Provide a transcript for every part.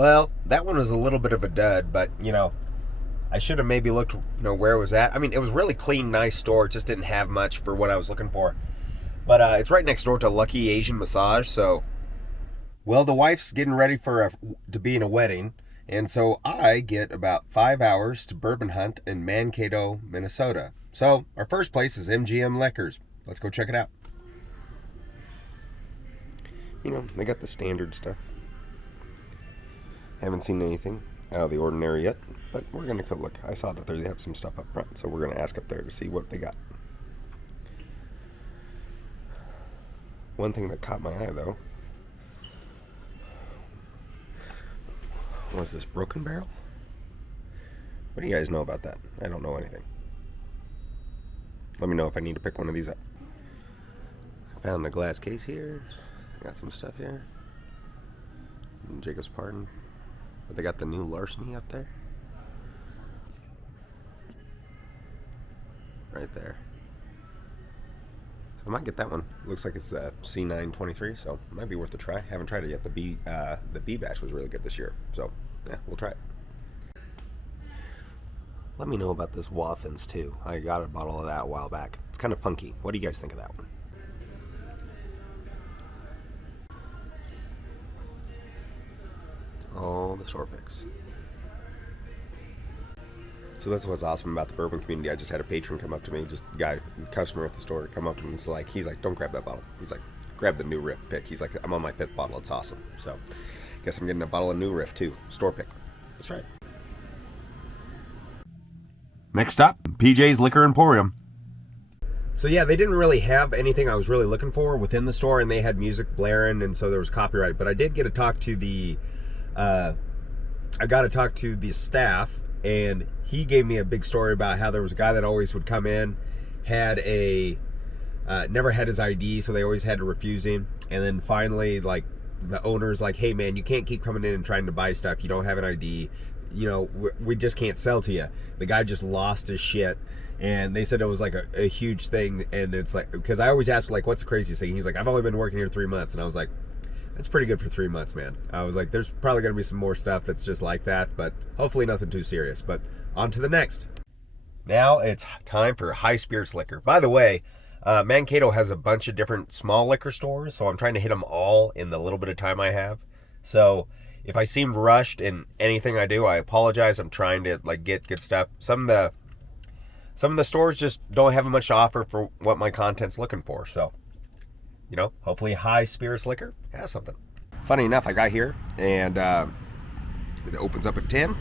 Well, that one was a little bit of a dud, but, I should have maybe looked, where it was at. I mean, it was really clean, nice store. It just didn't have much for what I was looking for. But it's right next door to Lucky Asian Massage, so... Well, the wife's getting ready to be in a wedding, and so I get about 5 hours to bourbon hunt in Mankato, Minnesota. So, our first place is MGM Liquors. Let's go check it out. They got the standard stuff. Haven't seen anything out of the ordinary yet, but we're going to go look. I saw that they have some stuff up front, so we're going to ask up there to see what they got. One thing that caught my eye, though, was this Broken Barrel. What do you guys know about that? I don't know anything. Let me know if I need to pick one of these up. Found a glass case here. Got some stuff here. Jacob's Pardon. But they got the new Larceny up there. Right there. So I might get that one. Looks like it's the C923, so it might be worth a try. Haven't tried it yet. The B batch was really good this year, so yeah, we'll try it. Let me know about this Wathins too. I got a bottle of that a while back. It's kind of funky. What do you guys think of that one? All the store picks. So that's what's awesome about the bourbon community. I just had a patron come up to me, just a guy, customer at the store, come up to me and he's like, don't grab that bottle. He's like, grab the New Riff pick. He's like, I'm on my 5th bottle. It's awesome. So guess I'm getting a bottle of New Riff too. Store pick. That's right. Next stop, PJ's Liquor Emporium. So yeah, they didn't really have anything I was really looking for within the store, and they had music blaring, and so there was copyright. But I did get to talk to the, staff, and he gave me a big story about how there was a guy that always would come in, never had his ID, so they always had to refuse him. And then finally, like, the owner's like, hey man, you can't keep coming in and trying to buy stuff. You don't have an ID. We just can't sell to you. The guy just lost his shit. And they said it was like a huge thing. And it's like, because I always ask, like, what's the craziest thing? He's like, I've only been working here 3 months. And I was like, that's pretty good for 3 months, man. I was like, there's probably going to be some more stuff that's just like that, but hopefully nothing too serious. But on to the next. Now it's time for high spirits liquor. By the way, Mankato has a bunch of different small liquor stores, so I'm trying to hit them all in the little bit of time I have. So if I seem rushed in anything I do, I apologize. I'm trying to get good stuff. Some of the stores just don't have much to offer for what my content's looking for. So, hopefully high spirits liquor has something. Funny enough, I got here and it opens up at 10.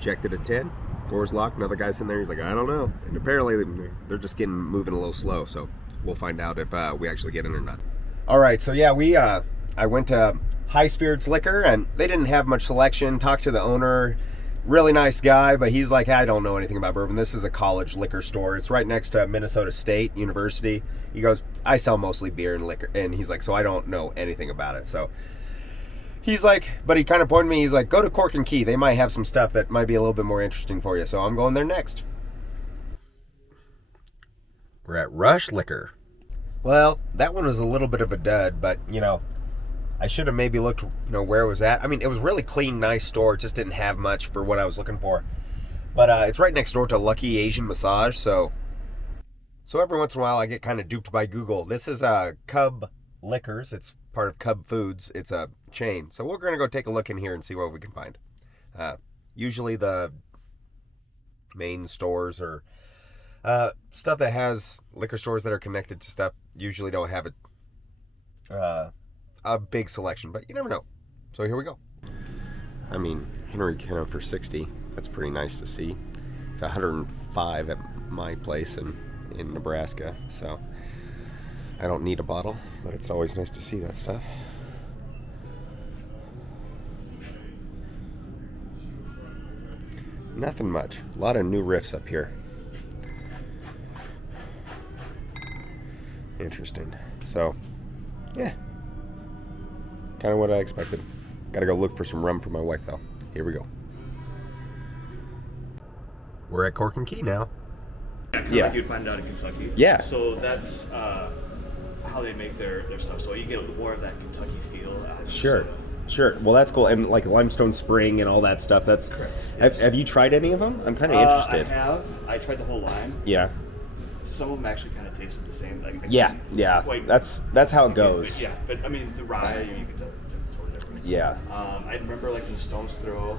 Checked it at 10. Door's locked. Another guy's in there. He's like, I don't know. And apparently they're just moving a little slow. So we'll find out if we actually get in or not. All right. So yeah, I went to High Spirits Liquor, and they didn't have much selection. Talked to the owner. Really nice guy, but he's like, I don't know anything about bourbon. This is a college liquor store. It's right next to Minnesota State University. He goes, I sell mostly beer and liquor. And he's like, so I don't know anything about it. So he's like, but he kind of pointed me. He's like, go to Cork and Key. They might have some stuff that might be a little bit more interesting for you. So I'm going there next. We're at Rush Liquor. Well, that one was a little bit of a dud, but, I should have maybe looked, where it was at. I mean, it was really clean, nice store. It just didn't have much for what I was looking for. But it's right next door to Lucky Asian Massage, so every once in a while I get kind of duped by Google. This is Cub Liquors. It's part of Cub Foods. It's a chain. So we're going to go take a look in here and see what we can find. Usually the main stores or stuff that has liquor stores that are connected to stuff usually don't have a big selection, but you never know. So here we go. I mean, Henry Kenna for 60. That's pretty nice to see. It's 105 at my place in Nebraska, so I don't need a bottle, but it's always nice to see that stuff. Nothing much. A lot of new riffs up here. Interesting. So, yeah. Kind of what I expected. Gotta go look for some rum for my wife, though. Here we go. We're at Cork and Key now. Yeah, kind of like you'd find out in Kentucky. Yeah. So that's how they make their stuff. So you get more of that Kentucky feel. Sure. Sure. Well, that's cool. And like Limestone Spring and all that stuff. That's Correct. have you tried any of them? I'm kind of interested. I have. I tried the whole line. Yeah. Some of them actually kind of tasted the same. Like, Yeah. That's how it goes. But, yeah, but I mean the rye, you can tell totally different. Yeah. I remember like the Stone's Throw,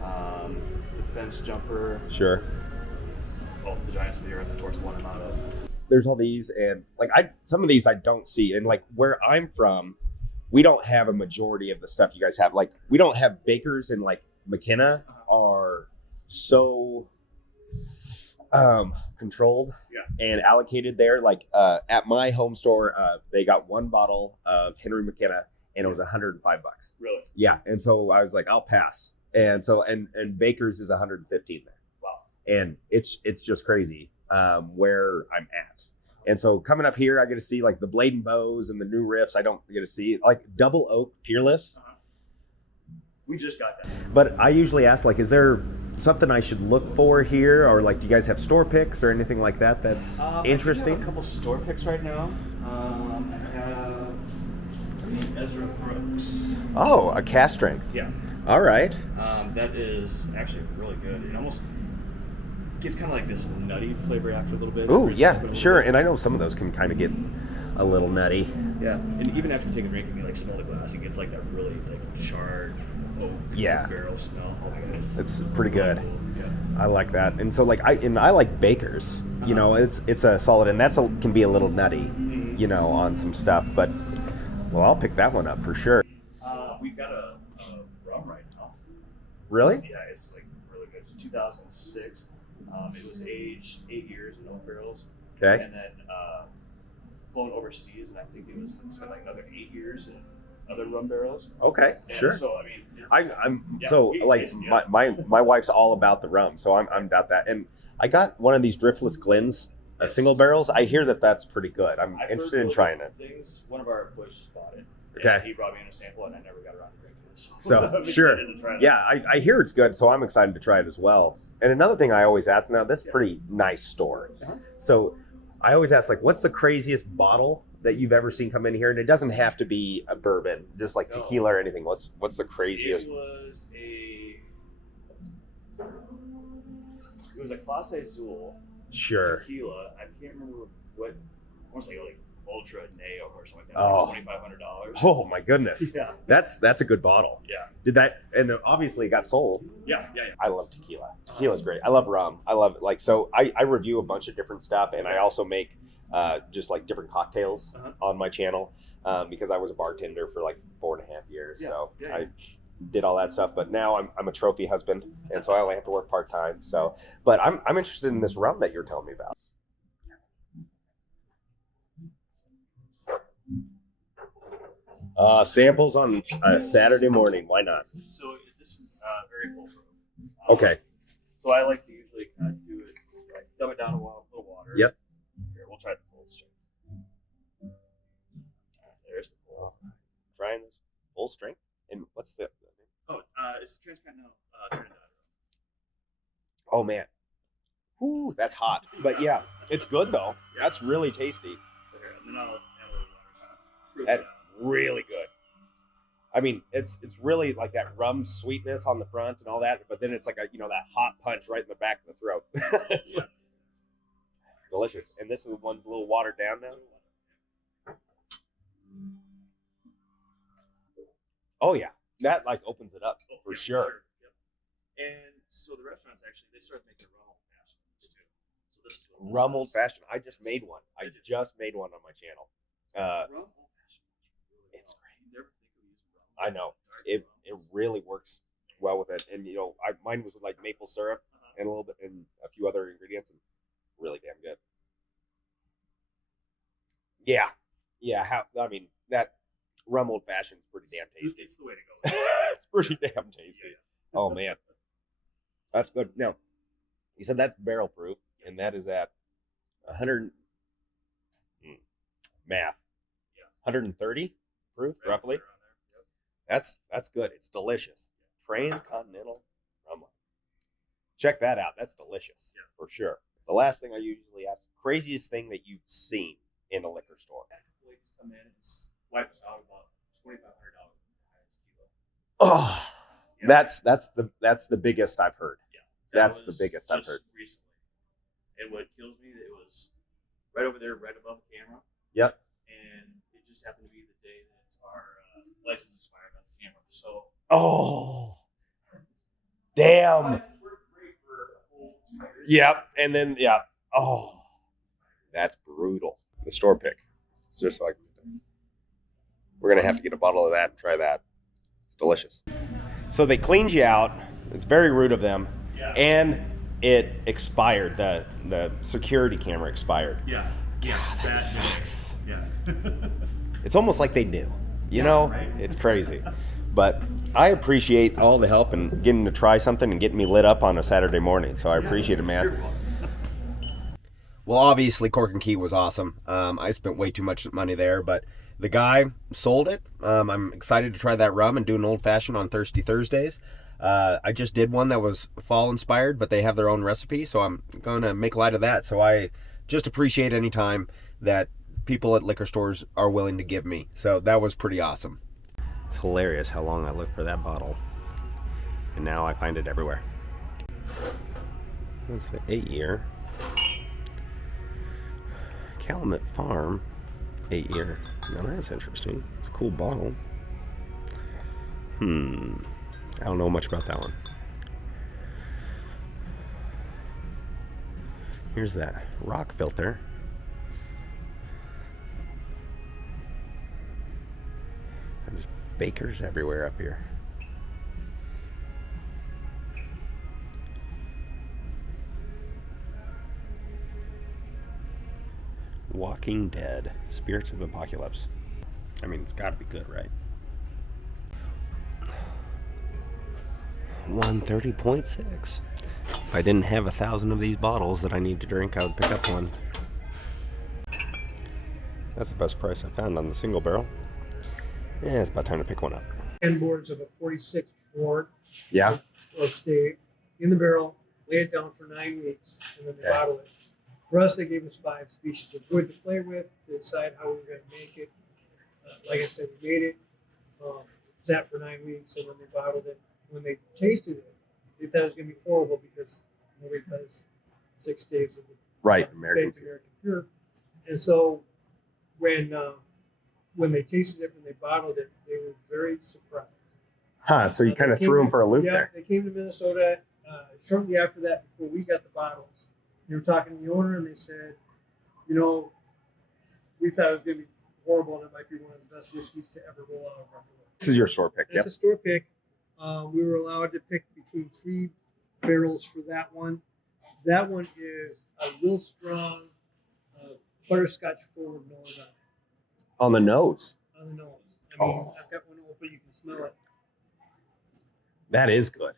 the Fence Jumper. Sure. Oh, the Giants of the Earth, of course, the one I'm out of. There's all these, and like some of these I don't see, and like where I'm from, we don't have a majority of the stuff you guys have. Like we don't have bakers, and like McKenna are so controlled and allocated there. Like at my home store, they got one bottle of Henry McKenna, and it was $105. Really? Yeah, and so I was like, I'll pass. And so and Baker's is 115 there. Wow. And it's just crazy where I'm at. And so coming up here, I get to see like the Blade and Bows and the new riffs. I don't get to see like Double Oak Peerless. We just got that. But I usually ask like, is there something I should look for here, or like, do you guys have store picks or anything like that that's interesting? I have a couple store picks right now. I have Ezra Brooks. Oh, a cast strength. Yeah. All right. That is actually really good. It almost gets kind of like this nutty flavor after a little bit. Oh, yeah, sure. And I know some of those can kind of get a little nutty. Yeah, and even after you take a drink and you like smell the glass, it gets like that really like charred oak barrel smell. Oh my goodness. It's pretty good. Cool. Yeah. I like that. And so like I like Baker's. You know, it's a solid, and can be a little nutty, you know, on some stuff. But well, I'll pick that one up for sure. We've got a rum right now. Really? Yeah, it's like really good. It's 2006. It was aged 8 years in oak barrels. Okay. And then flown overseas, and I think it was spent like another 8 years in other rum barrels. Okay, And sure. So I mean, my wife's all about the rum, so I'm about that. And I got one of these driftless Glens, single barrels. I hear that's pretty good. I'm interested in trying it. Things. One of our employees just bought it. Okay. He brought me in a sample, and I never got around to drinking it. So I'm sure. excited to try it. Yeah, I hear it's good, so I'm excited to try it as well. And another thing I always ask, now this is a pretty nice store, so I always ask, like, what's the craziest bottle that you've ever seen come in here? And it doesn't have to be a bourbon, just like tequila or anything. What's the craziest? It was a Clase Azul. Sure. Tequila. I can't remember what. I want to say like Ultra Neo or something like that. Oh. Like $2,500. Oh my goodness. Yeah. That's a good bottle. Yeah. Did that, and obviously it got sold. Yeah. I love tequila. Tequila's great. I love rum. I love it. Like, so I review a bunch of different stuff, and I also make just like different cocktails on my channel because I was a bartender for like 4.5 years. I did all that stuff, but now I'm a trophy husband, and so I only have to work part-time. So, but I'm interested in this rum that you're telling me about. Samples on a Saturday morning. Why not? So this is very full proof. Okay. So I like to usually kind of do it, like dumb it down a little water. Yep. Here, we'll try the full strength. There's the full. Trying this full strength. And what's the? Oh, it's the Transcontinental Trinidad. Oh man. Ooh, that's hot. But yeah, it's good though. Yeah. That's really tasty. There, and then I'll add a little water. That's really good. I mean, it's really like that rum sweetness on the front and all that, but then it's like that hot punch right in the back of the throat. It's delicious. And this one's a little watered down now. Oh yeah, that like opens it up for sure. Yep. And so the restaurants they started making rum old fashioned too. So this is rum old fashioned. I just made one. I just made one on my channel. Rum old fashioned. It's great. I know it really works well with it, and mine was with like maple syrup and a little bit and a few other ingredients, and really damn good. Yeah. That rum old fashioned is pretty damn tasty. It's the way to go. It's pretty damn tasty. Yeah. Oh man, that's good. Now, you said that's barrel proof, and that is at 100 math. Yeah. 130 proof, roughly. Yep. That's good. It's delicious. Transcontinental rum. Check that out. That's delicious for sure. The last thing I usually ask: craziest thing that you've seen in a liquor store. Employees come in and wipe us out about $2,500 Oh, Yeah. that's the biggest I've heard. Yeah, That's the biggest I've heard. Recently, and what kills me, it was right over there, right above the camera. Yep. And it just happened to be the day that our license expired on the camera. So. Oh. Damn. License worked great for a whole 2 years. Yep. And then oh, that's brutal. The store pick. It's just like we're gonna have to get a bottle of that and try that. It's delicious. So they cleaned you out. It's very rude of them. Yeah. And it expired. The security camera expired. Yeah. Yeah. God, that sucks. Yeah. It's almost like they knew. You know? Right? It's crazy. But I appreciate all the help and getting to try something and getting me lit up on a Saturday morning. So I appreciate it, man. Well, obviously, Cork and Key was awesome. I spent way too much money there, but the guy sold it. I'm excited to try that rum and do an old-fashioned on Thirsty Thursdays. I just did one that was fall-inspired, but they have their own recipe, so I'm going to make light of that. So I just appreciate any time that people at liquor stores are willing to give me. So that was pretty awesome. It's hilarious how long I looked for that bottle, and now I find it everywhere. That's the 8-year. Calumet Farm 8-year. Now that's interesting. It's a cool bottle. I don't know much about that one. Here's that rock filter. There's bakers everywhere up here. Walking Dead, Spirits of the Apocalypse. I mean, it's got to be good, right? 130.6. If I didn't have 1,000 of these bottles that I need to drink, I would pick up one. That's the best price I found on the single barrel. Yeah, it's about time to pick one up. 10 boards of a 46 board. Yeah. Will stay in the barrel, lay it down for 9 weeks, and then they Okay. bottle it. For us, they gave us 5 species of wood to play with to decide how we were going to make it. Like I said, we made it, sat for 9 weeks, and then they bottled it. When they tasted it, they thought it was going to be horrible because nobody does 6 days of the Right, baked American. American Pure. And so when they tasted it, when they bottled it, they were very surprised. Huh, so you kind of threw them for a loop Yeah, there. they came to Minnesota shortly after that, before we got the bottles. They were talking to the owner, and they said, you know, we thought it was going to be horrible, and it might be one of the best whiskeys to ever roll out of our door. This is your store pick, It's yep. a store pick. We were allowed to pick between 3 barrels for that one. That one is a real strong butterscotch forward nose on it. On the nose. On the nose. I mean, Oh. I've got one open, you can smell it. That is good.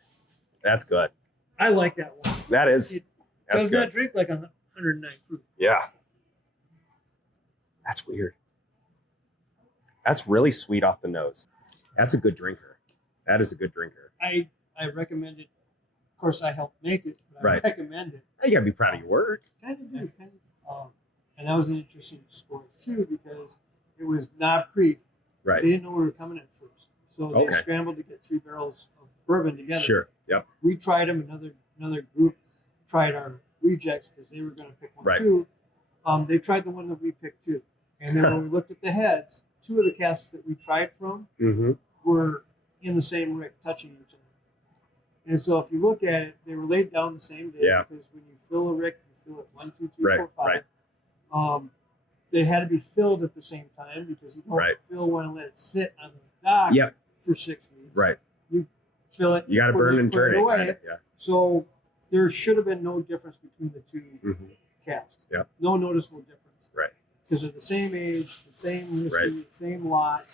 That's good. I like that one. That is. It That's does good. not drink like 109 proof. Yeah. That's weird. That's really sweet off the nose. That's a good drinker. That is a good drinker. I recommend it. Of course, I helped make it, but Right. I recommend it. You gotta be proud of your work. Kind of do. And that was an interesting story, too, because it was Knob Creek. Right. They didn't know we were coming in first. So they Okay. scrambled to get 3 barrels of bourbon together. Sure. Yep. We tried them. Another group tried our rejects because they were going to pick one Right. too. They tried the one that we picked too. And then when we looked at the heads, 2 of the casks that we tried from Mm-hmm. were in the same rick, touching each other. And so if you look at it, they were laid down the same day Yeah. because when you fill a rick, you fill it 1, 2, 3, Right, 4, 5. They had to be filled at the same time because you don't Right. fill one and let it sit on the dock Yep. for 6 weeks. Right. You fill it. You gotta put burn it- and put turn it. away. Kind of, yeah. So there should have been no difference between the 2 Mm-hmm. casks. Yep. No noticeable difference. Right. Because they're the same age, the same whiskey, Right. the same lot.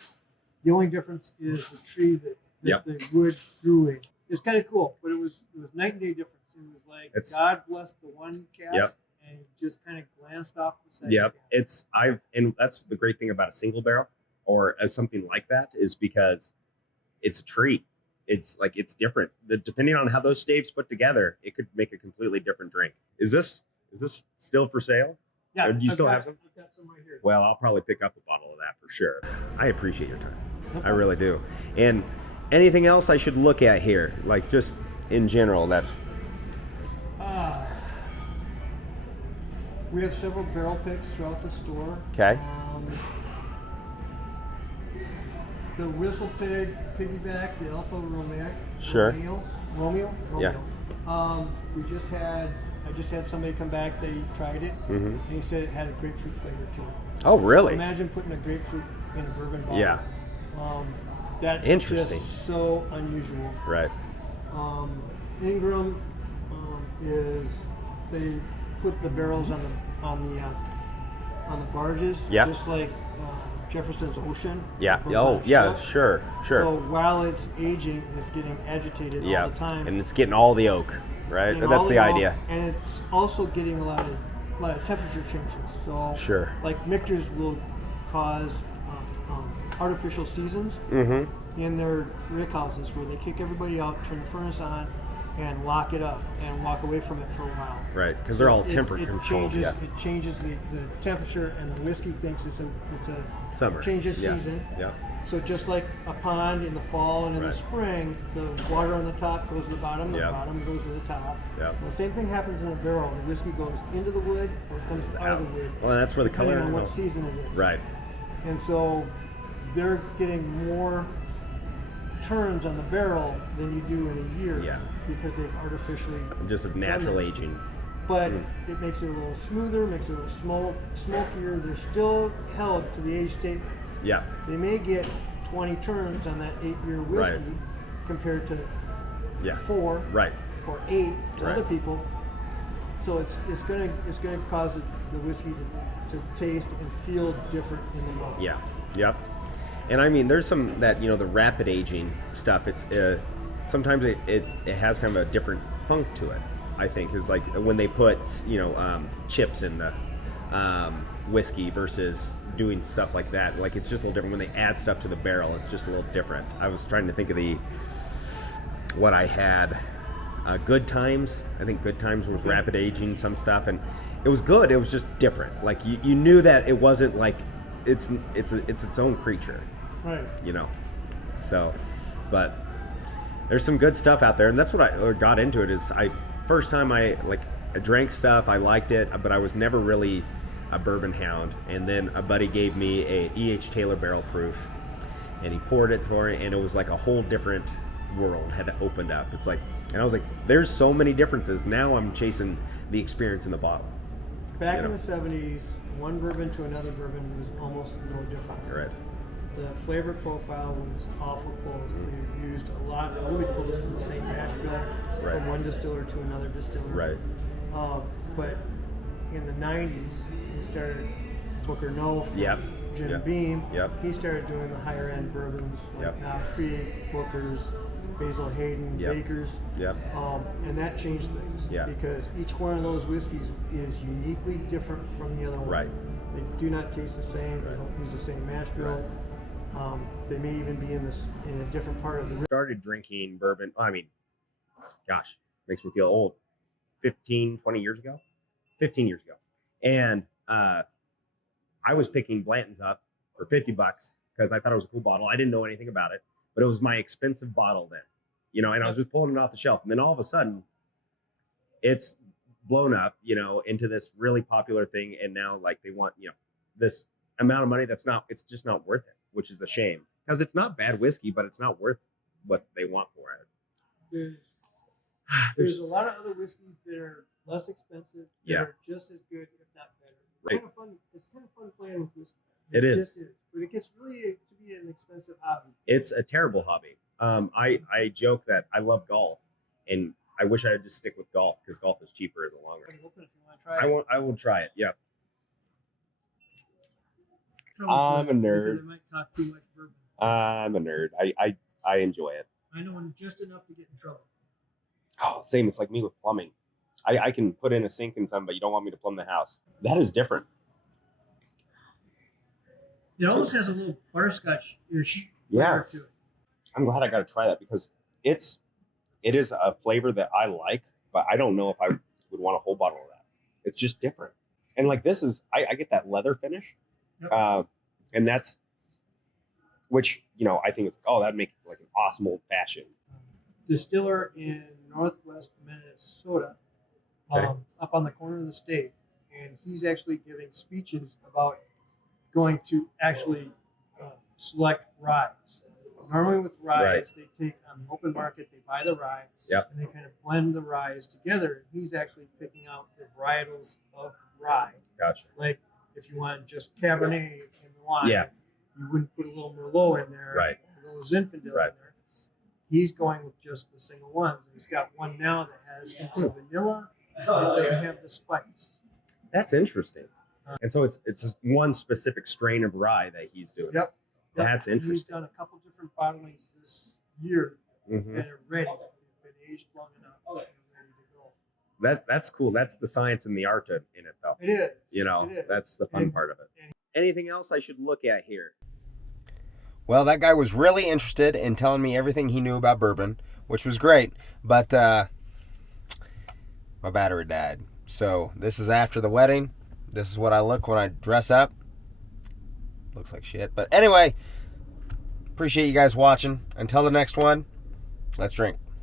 The only difference is the tree that Yep. the wood grew in. It's kind of cool, but it was night and day difference. It was like It's- God blessed the one cask Yep. and just kind of glanced off the second Yep. cask. And that's the great thing about a single barrel or something like that is because it's a treat. It's like, it's different. Depending on how those staves put together, it could make a completely different drink. Is this still for sale? Yeah. Or do you I've still got- have some? I've got some right here. Well, I'll probably pick up a bottle of that for sure. I appreciate your time. I really do. And anything else I should look at here? Like just in general, that's we have several barrel picks throughout the store. okay. The Whistle Pig Piggyback, the Alpha Romeo. Sure. Romeo. Yeah. I just had somebody come back. They tried it, and he said it had a grapefruit flavor to it. Oh, really? Imagine putting a grapefruit in a bourbon bottle. Yeah. That's interesting. Just so unusual. Right. Ingram is they put the barrels on the barges, Yeah. just like Jefferson's Ocean. Yeah. Goes Oh, on a yeah. shelf. Sure. So while it's aging, it's getting agitated Yeah. all the time. And it's getting all the oak, right? And That's all the oak, idea. and it's also getting a lot of temperature changes. So Sure. like mixers will cause artificial seasons in their rick houses where they kick everybody out, turn the furnace on, and lock it up and walk away from it for a while. Right, because they're all temperature controlled. Changes, Yeah. It changes the temperature, and the whiskey thinks it's a Summer. change of Yeah. season. Yeah. So just like a pond in the fall and in Right. the spring, the water on the top goes to the bottom, the Yep. bottom goes to the top. Yep. The same thing happens in a barrel. The whiskey goes into the wood or it comes out of the wood. Well, that's where the depending color. on what season it is. Right. And so they're getting more turns on the barrel than you do in a year. Yeah. Because they've artificially Just a done natural that. aging. But it makes it a little smoother, makes it a little smokier. They're still held to the age statement. Yeah. They may get 20 turns on that 8-year whiskey Right. compared to Yeah. 4 Right. or 8 to Right. other people. So it's gonna cause the whiskey to taste and feel different in the mouth. Yeah. Yep. And I mean, there's some that the rapid aging stuff. It's sometimes it has kind of a different funk to it. I think is like when they put chips in the whiskey versus doing stuff like that. Like it's just a little different when they add stuff to the barrel. It's just a little different. I was trying to think of what I had. Good Times. I think Good Times was rapid aging some stuff, and it was good. It was just different. Like you knew that it wasn't like it's its own creature. Right. So, but there's some good stuff out there, and that's what I got into it. Is first time I drank stuff, I liked it, but I was never really a bourbon hound. And then a buddy gave me a E.H. Taylor barrel proof, and he poured it for me, and it was like a whole different world had opened up. It's like, and I was like, there's so many differences. Now I'm chasing the experience in the bottle. Back in the 70s, one bourbon to another bourbon was almost no difference. Right. The flavor profile was awful close. They used a lot, really close to the same mash bill Right. from one distiller to another distiller. Right. But in the 90s, we started Booker No from Yep. Jim Yep. Beam. Yep. He started doing the higher end bourbons like Yep. now Creek, Booker's, Basil Hayden, Yep. Baker's. Yep. And that changed things. Yeah. Because each one of those whiskeys is uniquely different from the other one. Right. They do not taste the same. They don't use the same mash bill. They may even be in a different part of the. Started drinking bourbon. I mean, gosh, makes me feel old. 20 years ago. 15 years ago. And I was picking Blanton's up for $50 because I thought it was a cool bottle. I didn't know anything about it, but it was my expensive bottle then, and I was just pulling it off the shelf. And then all of a sudden it's blown up, into this really popular thing. And now they want, this amount of money it's just not worth it, which is a shame because it's not bad whiskey, but it's not worth what they want for it. There's a lot of other whiskeys that are less expensive, that Yeah. are just as good, if not better. Right. It's kind of fun playing with whiskey. It is. Just is. But it gets really to be an expensive hobby. It's a terrible hobby. I joke that I love golf, and I wish I would just stick with golf because golf is cheaper in the long run. Open if you want to try it. I will try it. Yeah. Trouble I'm with a it, nerd. because I might talk too much bourbon. I'm a nerd. I enjoy it. I know just enough to get in trouble. Oh, same. It's like me with plumbing. I can put in a sink and some, but you don't want me to plumb the house. That is different. It almost has a little butterscotch Yeah. flavor to it. I'm glad I got to try that because it is a flavor that I like, but I don't know if I would want a whole bottle of that. It's just different. And this is, I get that leather finish. Yep. And that's which, you know, I think is, oh, that'd make like an awesome old fashioned. Distiller in northwest Minnesota, Okay. up on the corner of the state, and he's actually giving speeches about going to actually select ryes. Normally with ryes, they take on the open market, they buy the rye, Yep. and they kind of blend the ryes together. He's actually picking out the varietals of rye. Gotcha. Like if you want just Cabernet in the wine, Yeah. you wouldn't put a little Merlot in there, Right. a little Zinfandel Right. in there. He's going with just the single ones. And he's got one now that has hints of vanilla. It doesn't have the spice. That's interesting. And so it's just one specific strain of rye that he's doing. Yep. That's He's interesting. done a couple different bottlings this year Mhm. that are ready. They've been aged long enough that they're ready to go. That's cool. That's the science and the art in it, though. It is. You know, It is. that's the fun And- part of it. and- Anything else I should look at here? Well, that guy was really interested in telling me everything he knew about bourbon, which was great, but my battery died. So this is after the wedding. This is what I look when I dress up. Looks like shit. But anyway, appreciate you guys watching. Until the next one, let's drink.